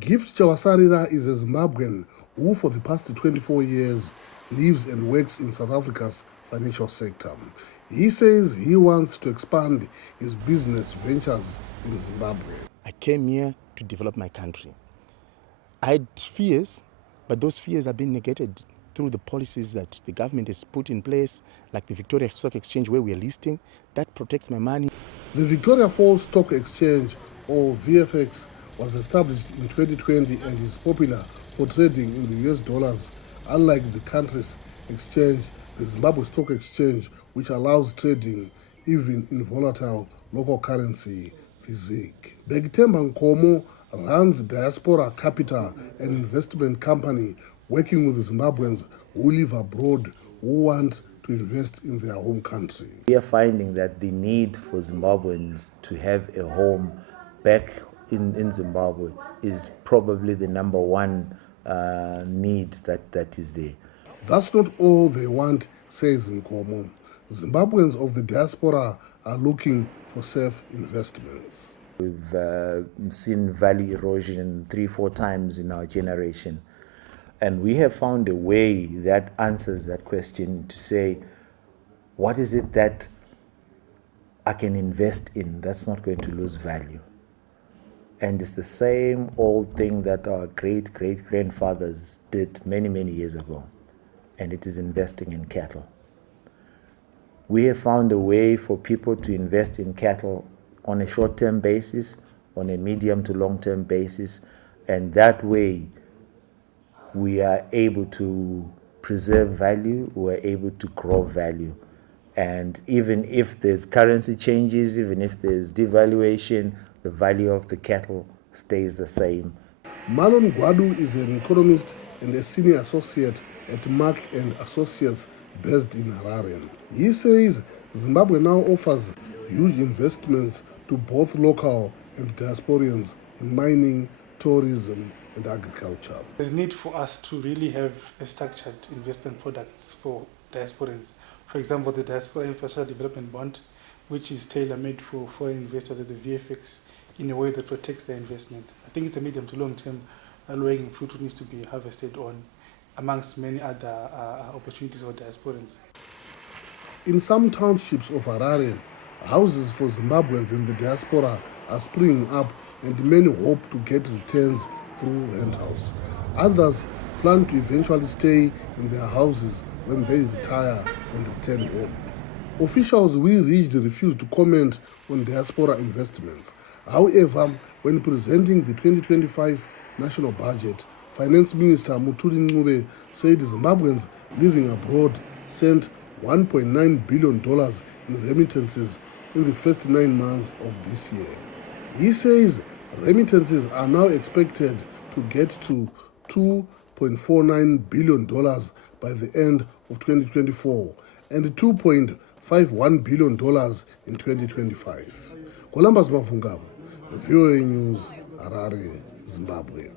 Gift Chawasarira is a Zimbabwean who for the past 24 years lives and works in South Africa's financial sector. He says he wants to expand his business ventures in Zimbabwe. I came here to develop my country. I had fears, but those fears have been negated through the policies that the government has put in place, like the Victoria Stock Exchange where we are listing. That protects my money. The Victoria Falls Stock Exchange, or VFX, was established in 2020 and is popular for trading in the US dollars, unlike the country's exchange, the Zimbabwe Stock Exchange, which allows trading even in volatile local currency, the ZiG. Begtemba Nkomo runs Diaspora Capital, an investment company working with Zimbabweans who live abroad who want to invest in their home country. We are finding that the need for Zimbabweans to have a home back in Zimbabwe is probably the number one need that is there. That's not all they want, says Nkomo. Zimbabweans of the diaspora are looking for safe investments. We've seen value erosion 3-4 times in our generation. And we have found a way that answers that question to say, what is it that I can invest in that's not going to lose value? And it's the same old thing that our great-great-grandfathers did many, many years ago. And it is investing in cattle. We have found a way for people to invest in cattle on a short-term basis, on a medium to long-term basis, and that way we are able to preserve value, we are able to grow value. And even if there's currency changes, even if there's devaluation, the value of the cattle stays the same. Marlon Gwadu is an economist and a senior associate at Mark and Associates based in Harare. He says Zimbabwe now offers huge investments to both local and diasporians in mining, tourism, and agriculture. There's need for us to really have a structured investment products for diasporans. For example, the Diaspora Infrastructure Development Bond, which is tailor-made for foreign investors at the VFX in a way that protects their investment. I think it's a medium to long-term low-hanging fruit which needs to be harvested on, amongst many other opportunities for diasporans. In some townships of Harare, houses for Zimbabweans in the diaspora are springing up and many hope to get returns through rentals. Others plan to eventually stay in their houses when they retire and return home. Officials we reached refused to comment on diaspora investments. However, when presenting the 2025 national budget, Finance Minister Mutuli Ncube said Zimbabweans living abroad sent $1.9 billion in remittances in the first 9 months of this year. He says remittances are now expected to get to $2.49 billion by the end of 2024 and $2.51 billion in 2025. Columbus Mavhunga, VOA News, Harare, Zimbabwe.